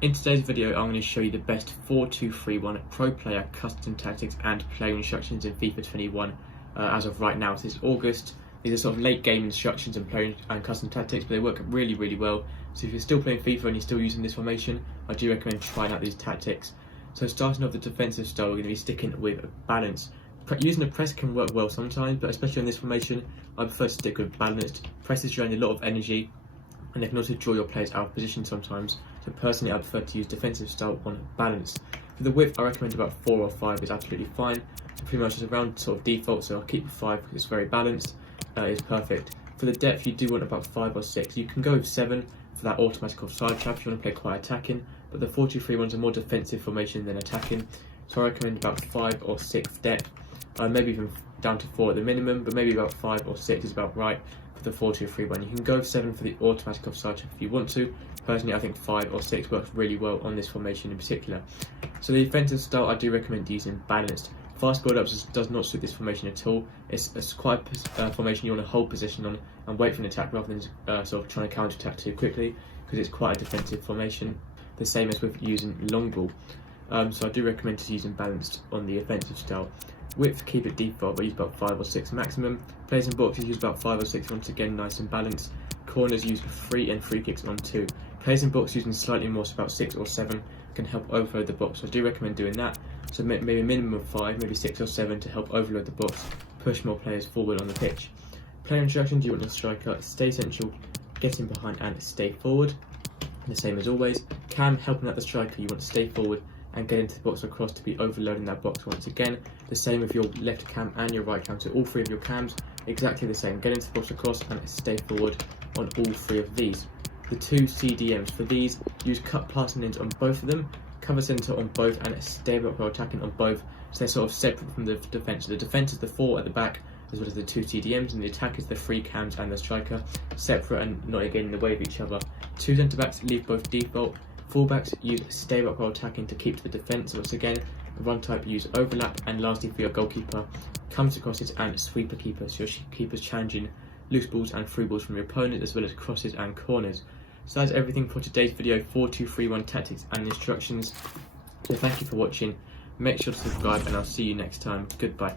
In today's video, I'm going to show you the best 4-2-3-1 pro player custom tactics and player instructions in FIFA 21 as of right now. So this is August. These are sort of late game instructions and player and custom tactics, but they work really, really well. So if you're still playing FIFA and you're still using this formation, I do recommend trying out these tactics. So starting off the defensive style, we're going to be sticking with balance. Using a press can work well sometimes, but especially on this formation, I prefer to stick with balanced. Presses drain a lot of energy, and they can also draw your players out of position sometimes. So personally, I prefer to use defensive style on balance. For the width, I recommend about 4 or 5 is absolutely fine. Pretty much just around sort of default, so I'll keep with 5 because it's very balanced. It's perfect. For the depth, you do want about 5 or 6. You can go with 7 for that automatic offside trap if you want to play quite attacking, but the 4-2-3-1 is a more defensive formation than attacking. So I recommend about 5 or 6 depth. Maybe even down to 4 at the minimum, but maybe about 5 or 6 is about right for the 4-2-3-1. You can go 7 for the automatic offside if you want to. Personally, I think 5 or 6 works really well on this formation in particular. So the defensive style, I do recommend using balanced. Fast build-ups does not suit this formation at all. It's quite a formation you want to hold position on and wait for an attack rather than sort of trying to counter-attack too quickly, because it's quite a defensive formation. The same as with using long ball. So I do recommend using balanced on the offensive style. Width, keep it default, but use about 5 or 6 maximum. Players and boxes use about 5 or 6, once again nice and balanced. Corners use 3 and free kicks on 2. Players and box using slightly more, so about 6 or 7 can help overload the box. So I do recommend doing that. So maybe a minimum of 5, maybe 6 or 7 to help overload the box, push more players forward on the pitch. Player instructions, you want the striker stay central, get in behind and stay forward. The same as always. Cam, helping out the striker, you want to stay forward and get into the box or cross to be overloading that box once again. The same with your left cam and your right cam, so all 3 of your cams, exactly the same. Get into the box across and stay forward on all 3 of these. The 2 CDMs, for these, use cut passing ins on both of them, cover centre on both, and stay back while attacking on both, so they're sort of separate from the defence. So the defence is the 4 at the back, as well as the 2 CDMs, and the attack is the 3 cams and the striker, separate and not again in the way of each other. 2 centre backs leave both default. Fullbacks use stay back while attacking to keep to the defence. Once again, run type use overlap, and lastly for your goalkeeper, comes to crosses and sweeper keeper. So your keeper's challenging loose balls and through balls from your opponent, as well as crosses and corners. So that's everything for today's video, 4-2-3-1 tactics and instructions. So thank you for watching. Make sure to subscribe, and I'll see you next time. Goodbye.